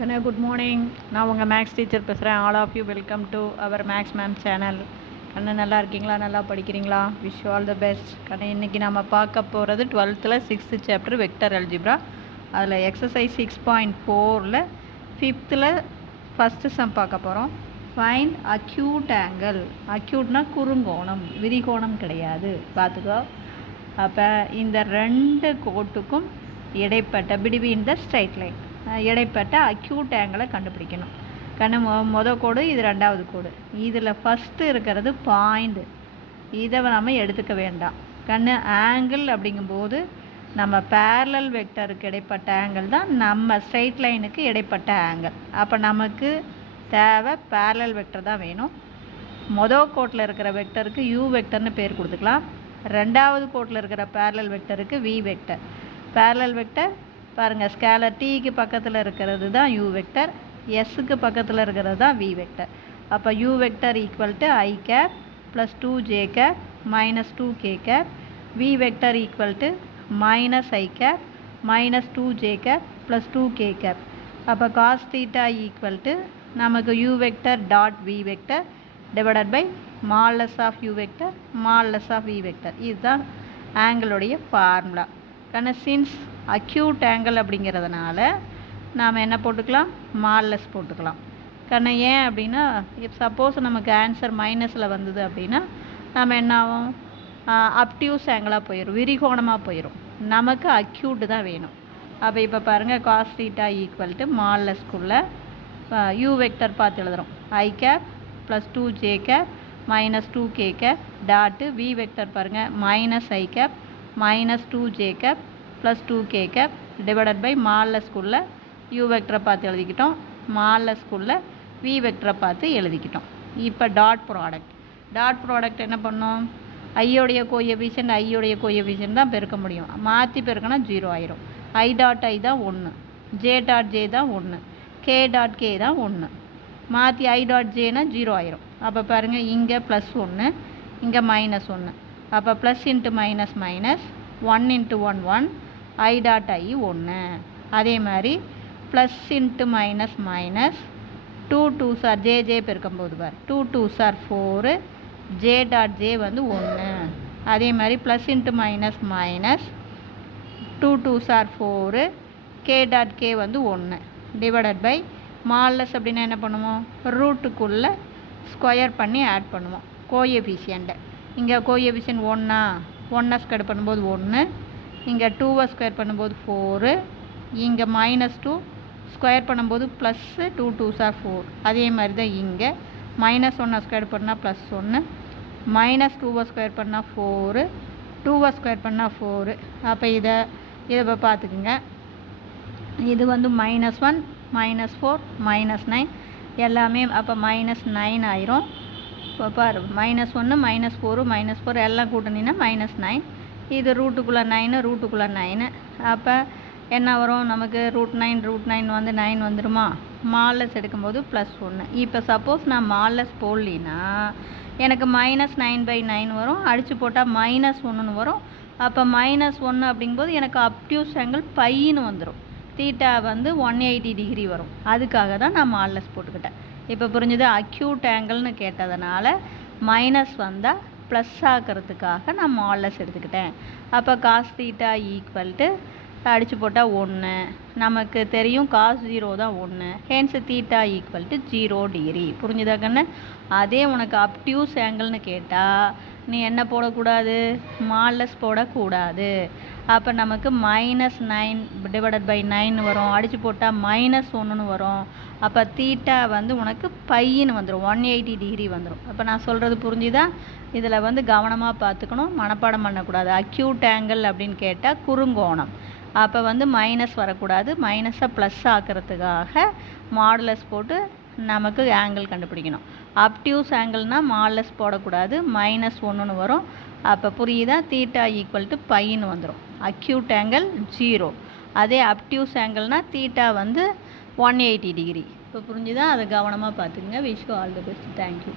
Kana good morning. நான் உங்கள் maths teacher பேசுகிறேன். All of you welcome to our maths ma'am channel. கண்ணு நல்லா இருக்கீங்களா? நல்லா படிக்கிறீங்களா? Wish all the best. கண்ணு இன்றைக்கி நம்ம பார்க்க போகிறது 12th 6th chapter vector algebra. அதில் எக்ஸசைஸ் 6.4ல் 5th ஃபஸ்ட்டு சம் பார்க்க போகிறோம். Find acute angle. அக்யூட்னா குறுங்கோணம், விரிகோணம் கிடையாது, பார்த்துக்கோ. அப்போ இந்த ரெண்டு கோட்டுக்கும் இடைப்பட்ட பிட்வீன் த ஸ்ட்ரைட் லைன் இடைப்பட்ட அக்யூட் ஆங்கிளை கண்டுபிடிக்கணும். கண்ணு மொதல் கோடு, இது ரெண்டாவது கோடு. இதில் ஃபஸ்ட்டு இருக்கிறது பாயிண்ட், இதை நம்ம எடுத்துக்க வேண்டாம். கண்ணு ஆங்கிள் அப்படிங்கும்போது நம்ம பேரலல் வெக்டருக்கு இடைப்பட்ட ஆங்கிள் தான் நம்ம ஸ்ட்ரைட் லைனுக்கு இடைப்பட்ட ஆங்கிள். அப்போ நமக்கு தேவை பேரலல் வெக்டர் தான் வேணும். மொதல் கோட்டில் இருக்கிற வெக்டருக்கு யூ வெக்டர்னு பேர் கொடுத்துக்கலாம். ரெண்டாவது கோட்டில் இருக்கிற பேரலல் வெக்டருக்கு வி வெக்டர். பேரலல் வெக்டர் பாருங்கள், ஸ்கேலர் டீக்கு பக்கத்தில் இருக்கிறது தான் யூ வெக்டர், எஸ்ஸுக்கு பக்கத்தில் இருக்கிறது தான் வி வெக்டர். அப்போ U vector equal to I cap plus 2j cap minus 2k cap, V vector equal to minus I cap minus 2j cap plus 2k cap. அப்போ காஸ் தீட்டா ஈக்குவல் டு நமக்கு U vector dot V vector divided by modulus of U vector modulus of V vector. இதுதான் ஆங்கிளுடைய formula. கண்ணு since acute angle அப்படிங்கிறதுனால நாம் என்ன போட்டுக்கலாம், மால்லஸ் போட்டுக்கலாம். கண்ணு ஏன் அப்படின்னா, சப்போஸ் நமக்கு ஆன்சர் மைனஸில் வந்தது அப்படின்னா நம்ம என்ன ஆகும், அப்டியூஸ் ஆங்கிளாக போயிடும், விரிகோணமாக போயிடும். நமக்கு அக்யூட் தான் வேணும். அப்போ இப்போ பாருங்கள், காஸ் தீட்டா ஈக்குவல் டு மால்லஸ்குள்ளே யூ வெக்டர் பார்த்து எழுதுகிறோம். I cap plus 2j cap minus 2k cap dot V vector பாருங்கள், minus I cap minus 2j cap plus 2k cap divided by மால்லஸ்குள்ளே யூ வெக்டரை பார்த்து எழுதிக்கிட்டோம், மால்லஸ்குள்ளே வி வெக்டரை பார்த்து எழுதிக்கிட்டோம். இப்போ டாட் ப்ராடக்ட் என்ன பண்ணோம், ஐயோடைய கோஎஃபிஷியன்ட் ஐயோடைய கோஎஃபிஷியன்ட் தான் பெருக்க முடியும். மாற்றி பெருக்கினா 0 ஆயிரும். ஐ டாட் ஐ தான் 1, ஜே டாட் ஜே தான் 1, கே டாட் கே தான் 1. மாற்றி ஐ டாட் ஜேனா 0 ஆயிரும். அப்போ பாருங்கள், இங்கே ப்ளஸ் 1, இங்கே மைனஸ் 1. அப்போ plus into minus minus 1 into 1 1, I dot I 1. அதே மாதிரி plus into minus minus 2 2 sir J J பெருக்கும்போது பார் 2 2 சார் 4, ஜே டாட் ஜே வந்து 1. அதே மாதிரி plus into minus minus 2 2 sir 4, K dot K வந்து 1 டிவைடட் பை மால்லஸ். அப்படின்னா என்ன பண்ணுவோம், ரூட்டுக்குள்ளே ஸ்கொயர் பண்ணி ஆட் பண்ணுவோம் கோஎஃபிஷியண்ட்டை. இங்கே கோஎஃபிஷியன்ட் 1 ஸ்கொயர் பண்ணும்போது 1, இங்கே 2 ஸ்கொயர் பண்ணும்போது 4, இங்கே மைனஸ் 2 ஸ்கொயர் பண்ணும்போது ப்ளஸ்ஸு 2 2 சார் 4. அதே மாதிரி தான் இங்கே மைனஸ் 1 ஸ்கொயர் பண்ணால் ப்ளஸ் 1, மைனஸ் 2 ஸ்கொயர் பண்ணால் 4, 2 ஸ்கொயர் பண்ணால் 4. அப்போ இதை இப்போ பார்த்துக்குங்க, இது வந்து -1 -4 -9 எல்லாமே அப்போ -9 ஆயிரும். இப்போ பாரு, -1 -4 -4 எல்லாம் கூட்டினீங்கன்னா -9. இது ரூட்டுக்குள்ளே 9 ரூட்டுக்குள்ளே 9. அப்போ என்ன வரும் நமக்கு, √9 வந்து 9 வந்துடுமா. மால்லஸ் எடுக்கும்போது +1. இப்போ சப்போஸ் நான் மால்லஸ் போடலின்னா எனக்கு -9/9 வரும், அடித்து போட்டால் -1ன்னு வரும். அப்போ -1 அப்படிங்கும்போது எனக்கு அப்டியூஸ் ஆங்கிள் பைன்னு வந்துடும், தீட்டா வந்து 180 டிகிரி வரும். அதுக்காக தான் நான் மால்லஸ் போட்டுக்கிட்டேன். இப்போ புரிஞ்சுது. அக்யூட் ஆங்கிள்னு கேட்டதுனால மைனஸ் வந்தால் ப்ளஸ் ஆக்கிறதுக்காக நான் மால்லஸ் எடுத்துக்கிட்டேன். அப்போ காஸ் தீட்டா ஈக்குவல் டு அடித்து போட்டால் 1, நமக்கு தெரியும் காஸ் 0 தான் 1, hence theta equal to 0 degree. புரிஞ்சுதா கண்ணு? அதே உனக்கு அப்டியூஸ் ஆங்கிள்னு கேட்டால் நீ என்ன போடக்கூடாது, மால்லஸ் போடக்கூடாது. அப்போ நமக்கு -9 டிவைடட் பை 9 வரும், அடித்து போட்டால் -1ன்னு வரும். அப்போ தீட்டா வந்து உனக்கு பைன்னு வந்துடும், 180 டிகிரி வந்துடும். அப்போ நான் சொல்கிறது புரிஞ்சுதா? இதில் வந்து கவனமாக பார்த்துக்கணும், மனப்பாடம் பண்ணக்கூடாது. அக்யூட் ஆங்கிள் அப்படின்னு கேட்டால் குறுங்கோணம். அப்போ வந்து மைனஸ் வரக்கூடாது, மைனஸை ப்ளஸ் ஆக்கிறதுக்காக மாடுலஸ் போட்டு நமக்கு ஆங்கிள் கண்டுபிடிக்கணும். அப்டியூஸ் ஆங்கிள்னால் மால்லஸ் போடக்கூடாது, -1ன்னு வரும். அப்போ புரியுதா, தீட்டா ஈக்குவல் டு பைன்னு வந்துடும். அக்யூட் ஆங்கிள் 0, அதே அப்டியூஸ் ஆங்கிள்னால் தீட்டா வந்து 180 டிகிரி. இப்போ புரிஞ்சுதா? அதை கவனமாக பார்த்துக்குங்க. Wish you all the best. Thank you.